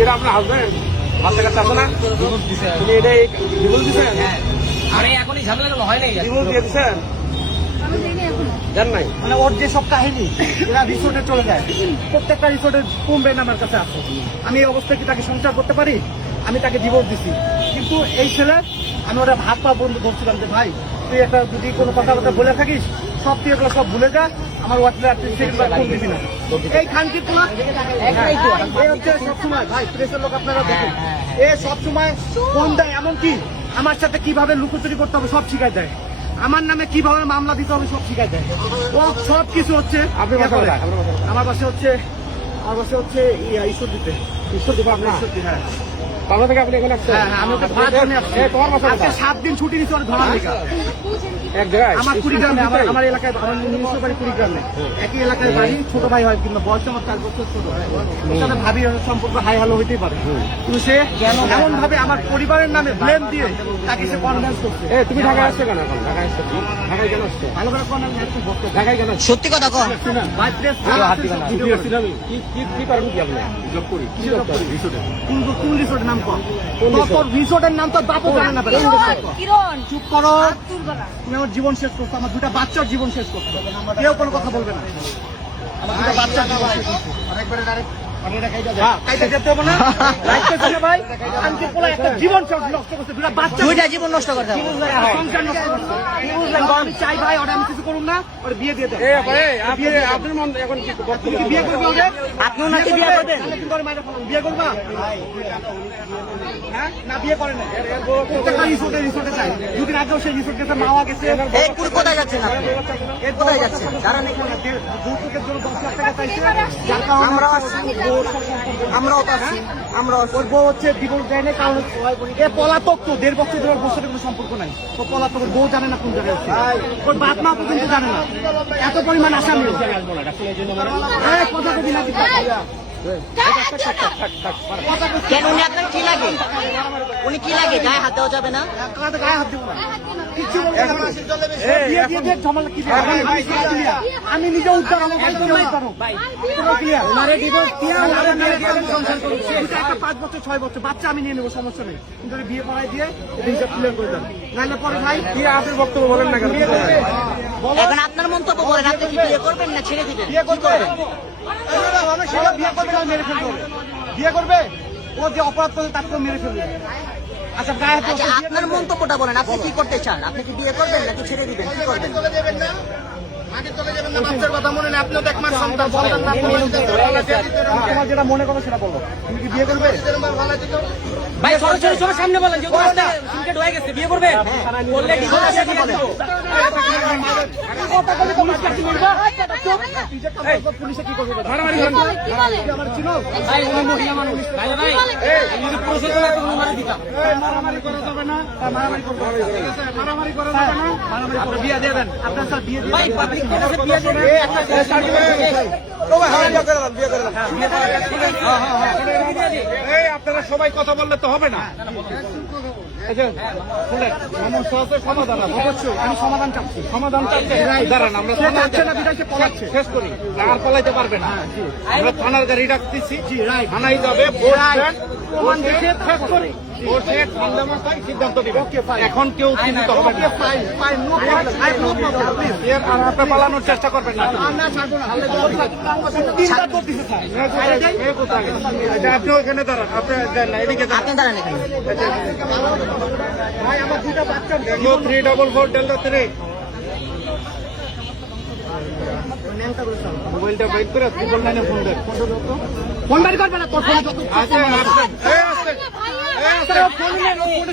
এটা আপনার হাজবেন্ড বাচ্চা কাচ্চা আছে না? তুমি এটা ডিভোর্স দিচ্ছেন? আরে এখনই ঝামেলা হয় নাই। ডিভোর্স দিয়ে দিচ্ছেন? জান নাই মানে ওর যে সব কাহিনী এরা রিসোর্টে চলে যায়, প্রত্যেকটা রিসোর্টের কমবেন আমার কাছে আছে। আমি এই অবস্থায় কি তাকে সংসার করতে পারি? আমি তাকে ডিভোর্স দিছি, কিন্তু এই ছেলে আমি ওরা ভাত পা বন্ধু ধরছিলাম যে ভাই তুই একটা যদি কোনো কথাবার্তা বলে থাকিস সব তুই এগুলো সব ভুলে যা, আমার হোয়াটসঅ্যাপ ফোন দিবি না। এই খানকি তো সবসময় ভাই প্রেসের লোক আপনারা দেখেন, এ সবসময় ফোন দেয়, এমনকি আমার সাথে কিভাবে লুকোচুরি করতে হবে সব শিখাই দেয়, আমার নামে কিভাবে মামলা দিতে হবে সব শিখাই দেয়, ও সব কিছু হচ্ছে। আমার বাসে হচ্ছে ঈশ্বর দিতে আপনার ঈশ্বর দিতে। হ্যাঁ বাংলা থেকে আপনি এখানে আসছেন? হ্যাঁ আমি ওকে ভাড়া জন্য আসছি। তোমার বাসা আজকে 7 দিন ছুটি নিচ্ছি ওর ধরার লেগে। এক জায়গায় আমার কুড়িগ্রামে, আমার এলাকায়, আমার নিজস্ব বাড়ি কুড়িগ্রামে, একই এলাকায় বাড়ি, ছোট ভাই হয় কিন্তু বয়স আমার 4 বছর ছোট। ওর সাথে ভাবি সম্পর্ক হাই হ্যালো হইতেই পারে, কিন্তু সে এমন ভাবে আমার পরিবারের নামে ব্লেম দিয়ে তাকে সে কনভিন্স করছে। তুমি ঢাকায় আসছো কেন? এখন ঢাকায় আসছো, ঢাকায় কেন আসছো? ভালো করে ঢাকায় কেন? সত্যি কথা কো ভাই প্রেস কি পারবেন কি আপনি? জব করি। কি জব করি? রিসোর্টে। কোন রিসোর্টের নাম কর? তোর রিসোর্টের নাম তো বাপও জানে না। কিরণ চুপ করো, তুমি আমার জীবন শেষ করছো, আমার 2টা বাচ্চার জীবন শেষ করছো, কেউ কোনো কথা বলবে না। আমার 2টা বাচ্চার জীবন শেষ করছো। দুইটা জীবন নষ্ট করতে হবে। আমি চাই ভাই ওরা আমি কিছু করুন না, ওর বিয়ে দিয়ে দেন। আপনার মন এখন কি বিয়ে করবে ওদের? আপনিও নাকি বিয়ে করবেন? বিয়ে করবা? হ্যাঁ না বিয়ে করে না, প্রত্যেকটা রিসোর্টে চাই। দুদিন আগেও সেই রিসোর্ট গেছে, মাওয়া গেছে। এই কুড়ি কোথায় যাচ্ছেন আপনি? কোথায় যাচ্ছেন? যারা নাকি যৌতুকের জন্য 10 লাখ টাকা চাইছে, যার কারণে আমরাও তো আছি, আমরাও আছি। ওর বউ হচ্ছে ডিভোর্স দেয় না, কারণ এ পলাতক, তো 1.5 বছর ধরে ওর বউর সাথে কোনো সম্পর্ক নাই। তো পলাতক, ওর বউ জানে না কোন জায়গায় আছে, ওর বাপ মা পর্যন্ত জানে না, এত পরিমাণ আসামি। কথা কবি না কেন উনি আপনার কি লাগে? উনি কি লাগে? গায়ে হাত দেওয়া যাবে না? গায়ে হাত দেবো না, কিচ্ছু বলবো না। বিয়ে দিয়ে দিয়ে ঝামেলা কি দিয়ে? আমি নিজে উদ্ধার, আমার ভাই তুমি উদ্ধার হোক। পুরো ক্লিয়ার। ওনারে ডিভোর্স দিয়ে ওনারে মেরে দিয়ে সংসার করুন। একটা 5 বছর 6 বছর বাচ্চা আমি নিয়ে নেবো, সমস্যা নেই, কিন্তু বিয়ে করাই দিয়ে হিসাব ক্লিয়ার করে দেন, নাহলে পরে ভাই কি আপনার বক্তব্য বলেন না কেন? এখন আপনার মন্তব্য বলেন, আপনি কি বিয়ে করবেন না ছেড়ে দিবেন? বিয়ে করবে, আমি সেটা বিয়ে করবে না, মেরে ফেলবে। বিয়ে করবে, ও যে অপরাধ করে তাকে তো মেরে ফেলবে। আচ্ছা গায়ে হাত আচ্ছা আপনার মন্তব্যটা বলেন, আপনি কি করতে চান? আপনি কি বিয়ে করবেন নাকি ছেড়ে দিবেন? কি করবেন? তোমার যেটা মনে করো সেটা বলো, তুমি কি বিয়ে করবে? ভাই সরাসরি সবার সামনে বলেন যে সিনকেট হয়ে গেছে, বিয়ে করবেন? বললে ডিভোর্স আছে কি বলেন? পুলিশে কি করবে? মারামারি করেন না। আমার চিনো ভাই উনি মহিলা মানুষ। ভাই ভাই যদি পুরুষের জন্য তো মারা দিতাম। মারামারি করা যাবে না, মারামারি করবে, মারামারি করা যাবে না, মারামারি করবে। বিয়ে দিয়ে দেন, আপনার স্যার বিয়ে দিয়ে ভাই পাবলিক প্লেসে বিয়ে করবেন? আপনারা সবাই কথা বললে তো হবে না। সমাধান অবশ্যই আমি সমাধান চাচ্ছি। সমাধান চাচ্ছেন? দাঁড়ান, আমরা সে চাচ্ছে না, বিদায় সে পলাচ্ছে। শেষ করি, আর পলাইতে পারবে না। আমরা থানার গাড়ি ডাকতেছি, জি রাইট, থানায় যাবে, প্রমাণ দেখে ফ্যাক্টরি সিদ্ধান্ত দিবে। এখন কেউ চিন্তিত হবে না। আর আপনি পালানোর চেষ্টা করবেন না। আপনি ওখানে দাঁড়ান, আপনি এদিকে আপনি দাঁড়ান এখানে। ভাই আমার 2টা বাচ্চা 344 ডেল্টা 3 মোবাইলটা বাইর করে 999 ফোন দেন। ফোন বাড়ি করবে না, তোর ফোনে যত আচ্ছা,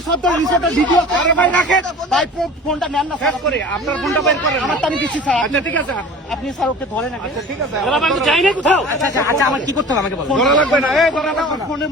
শব্দ রিসোর্টের ভিডিও। ভাই রাখেন, ভাই ফোনটা নেন না, শেষ করে আপনার ফোনটা বাইর করেন। আমার তো আমি দিচ্ছি স্যার। আচ্ছা ঠিক আছে, আপনি স্যার ওকে ধরেন। আচ্ছা ঠিক আছে, যাই না কোথাও। আচ্ছা আমার কি করতে হবে আমাকে বলুন। ধরা লাগবে না, ধরা লাগবে না। ফোনে